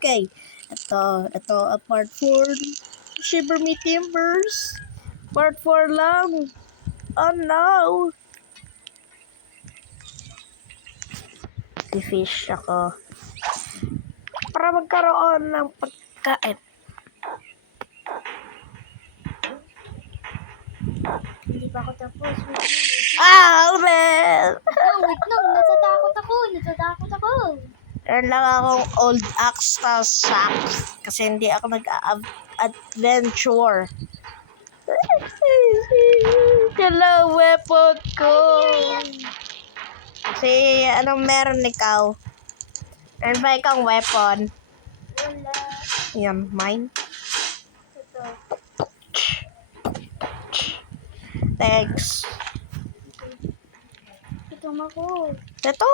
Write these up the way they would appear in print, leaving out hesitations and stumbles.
Okay. Ito, part 4. Shiver me timbers. Part 4 lang. Oh no. Fish ako. Para magkaroon ng pagkain. Hindi pa ako tapos. Man! Wait lang. Natatakot ako. Meron lang akong old axe sa sacks. Kasi hindi ako nag-adventure. Hello, weapon ko. Kasi, anong meron ikaw? Meron ba ikang weapon? Wala. Yan, mine. Ito. Thanks. Ito ako. Ito.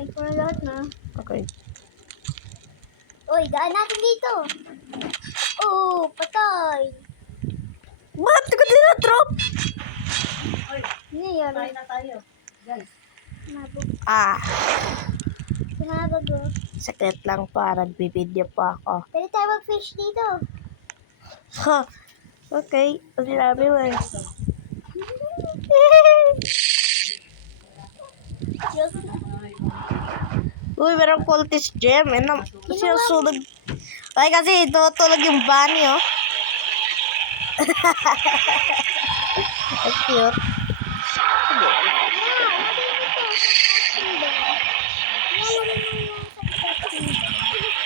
Like for a lot na. Okay. Uy, daan natin dito. Oo, patay. What? Di ko dinadrop. Nangyayari. Na tayo. Guys. Nabog. Sinabog oh. Sakit lang pa. Nagbibideo pa ako. Pwede tayo mag-fish dito. Ha. Okay. Ang sinabi mo eh. Uy, merong cultist gem. Kasi ang sunog. Ay, kasi tutulog yung bunny, oh. Ang cute.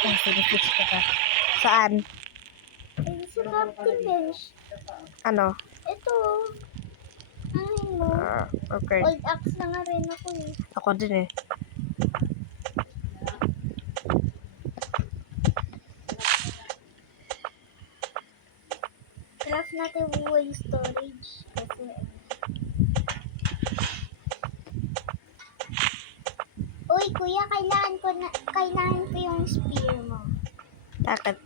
Ang sinifish ka ka. Saan? Sa crafting bench. Ano? Ito. Ay mo. Okay. Old axe na nga rin ako eh. Ako din eh. Craft natin wool storage. Kasi uy, kuya, kailangan ko yung spear mo. Bakit?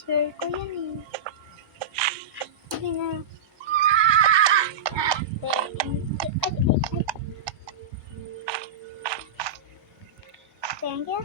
Spear ko yun eh. Sige na. Thank you.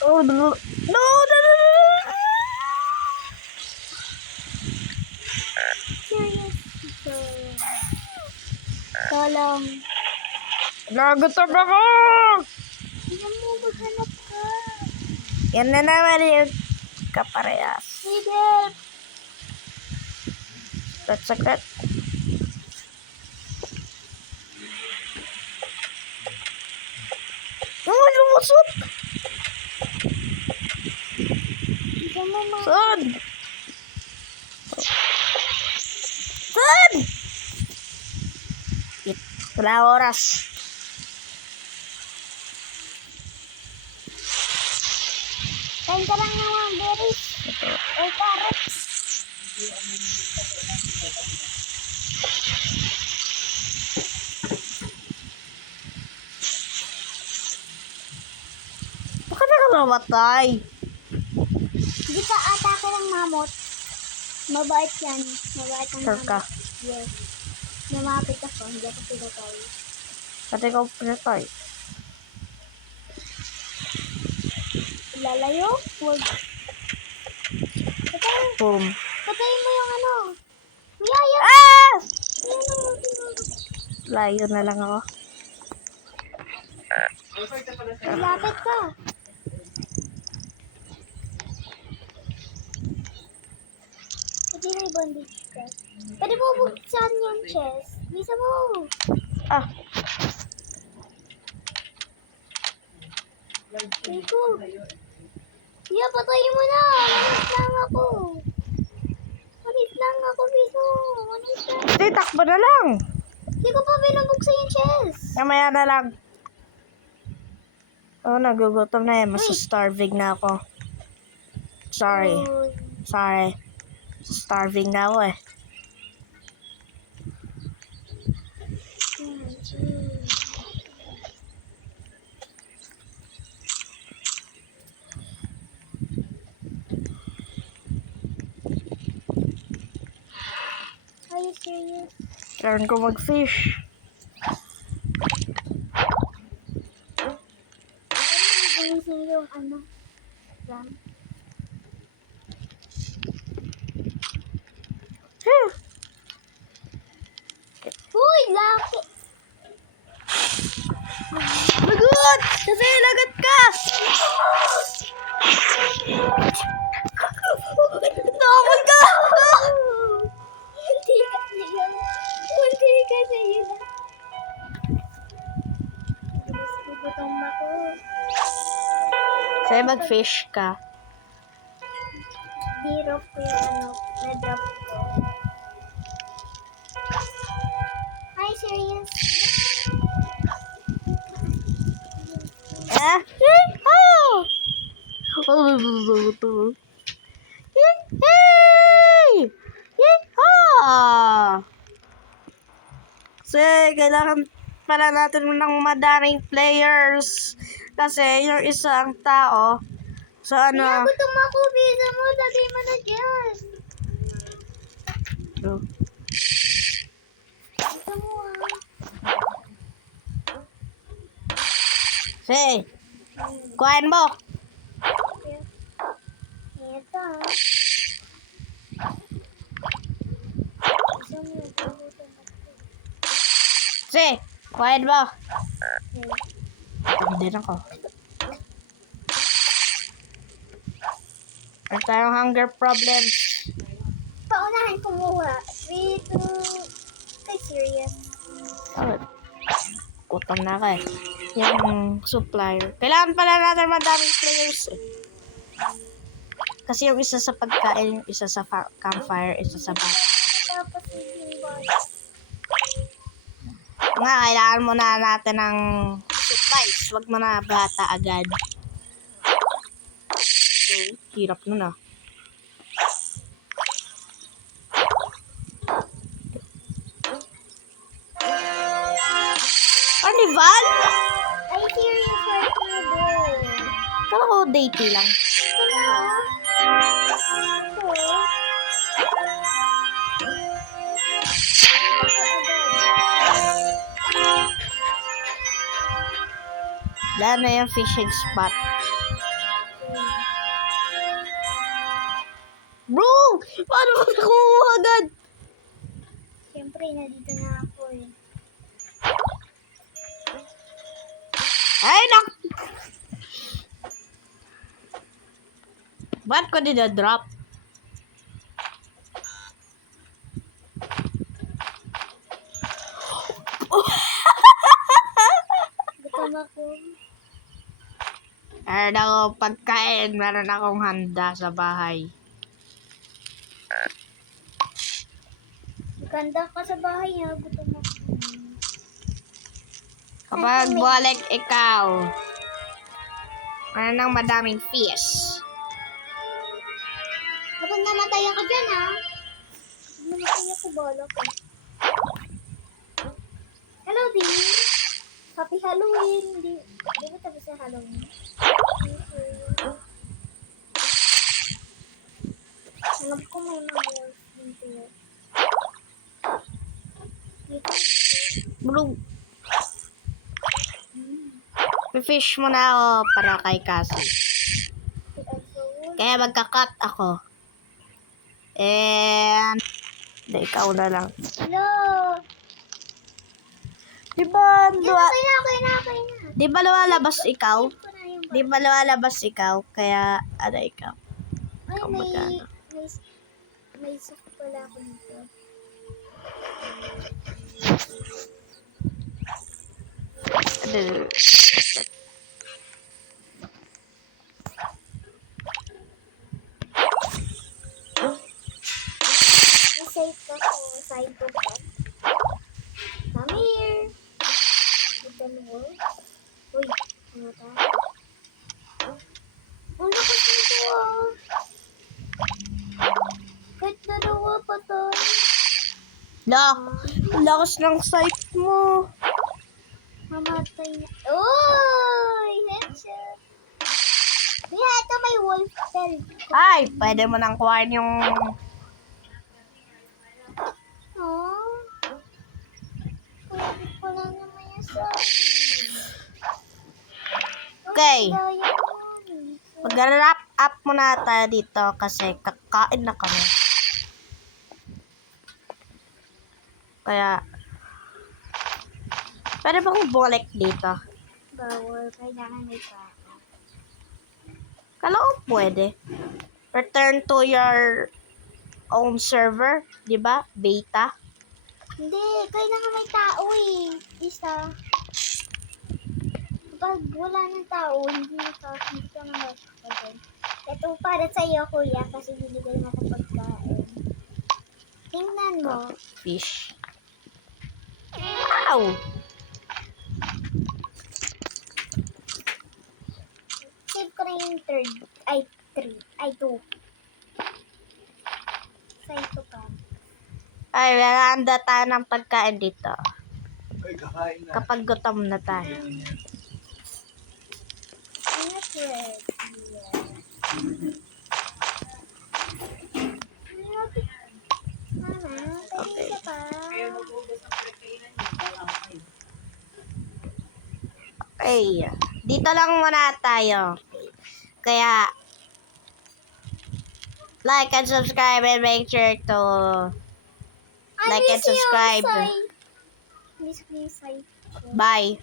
Oh, no. No. Serious. Tolong. Nagutom ako! Tignan mo, maghanap ka. Yan na naman yung kaparehas. Help. Sakit. Oh, lumusot! Tignan mo, ma. Saan? Saan? Wala oras. Kain ka lang ng mga berries. O carrots. Baka na ka mamatay. Hindi ka atake ng mamot. Mabait yan. Mabait ang Sure ka. mamot. Yes. Lumapit ako. Hindi ako pinatay. Pati ikaw pinatay. Lalayo? Huwag. Boom. Patayin mo yung ano. Miyaya! Ah! Ayan o. Layo na lang ako. Lapit ka. Pwede may bondage ka. Pwede mo buksan yung chest. Bisa mo. Ah! Rico. Iya, patayin mo na. Manis lang ako. Manis lang ako, Biso. Manis lang. Hindi, takbo na lang. Hindi ko pa binubuksan yung chest. Kamaya na lang. Oh, nagugutom na yan. Mas starving na ako. Sorry. Uy. Sorry. Starving na ako eh. Are you serious? Kailangan ko mag-fish. Gumising yung ano. Ram. Uy, laki! Lagot! Kasi lagot ka! Tawag ka! Hindi kasi yun. Hindi kasi yun. Gutom ako. Say mag-fish ka. Di-drop ko yung ano. Na-drop ko. Hi, serious. Eh? Oh! Yay! Yeehaw! Kasi kailangan pala natin ng madaming players. Kasi yung isang tao sa Kaya ano. gutom ako. Bisa mo. Lagay mo na dyan. Gusto mo Say, kuhain mo. Ito. Gusto mo. Gutom ako. Say, kuhain mo. Hindi din ako. Meron tayong hunger problems. Paunahin kumuha. 3, 2, kay serious. Oh, gutom na ka eh. Yung supplier. Kailangan pala natin madaming players eh. Kasi yung isa sa pagkain, yung isa sa campfire, isa sa bata. Tapos yung boy. Nga, kailangan muna natin ng supplies. Wag mo na bata agad. So, hirap nun ah. Carnival? Ay, serious work na doon. Kala ko dating lang. Wala na yung fishing spot. Bro! Paano ko nakuha agad? Siyempre, nandito na ako eh. Ay, nak! Ba't ko dinadrop? Gutom ako. Meron ako pagkain. Meron akong handa sa bahay. Ganda ka sa bahay ha. Gutom ako. Kapag balik ikaw, meron ng madaming fish. Kapag namatay ako dyan ha. Namatay ako, bala ko. Hello, dear. Happy Halloween. Di ba tapos sa Halloween? Hanap ko may mga wolves dito. Dito. Bro, fish mo na ako para kay Cassie. Kaya magka-cut ako. And, ikaw na lang. Hello. Diba, Okay na. di ba lumalabas ikaw? Ko na yung Di ba lumalabas ikaw? Kaya, ano ikaw? Ay, Ikaw magkano? may sok pala ako dito. May safe ako. Side ko pa. Come here. Ito mo. Uy, ano ka? Ang lakas nito ah. Kahit na Lakas ng sight mo. Mamatay na. Uy! Headshot! Kuya, ito may wolf spell. Ay, pwede mo nang kuhain yung... Oh. Pwede ko lang naman yung son. Okay. Daya yun. Mag-wrap up muna tayo dito kasi kakain na kami. Kaya, pwede bang bumalik dito? Bawal. Kailangan may tao. Kala ko pwede. Return to your own server, di ba? Beta. Hindi. Kailangan may tao eh. Isa. Kapag wala ng tao, hindi ka na masakot. Ito para sa iyo, kuya, kasi binigay mo ko pagkain. Tingnan mo. Fish. Ow! Save ko na yung third. Ay, 3. Ay, 2. Sa ito pa. Ay, lalanda tayo ng pagkain dito. Ay, kakain na. Kapag gutom na tayo. Not red. Mama, pwede ka pa. Okay. Dito lang muna tayo. Kaya, like and subscribe and make sure to like and subscribe. Miss ko yung side. Bye.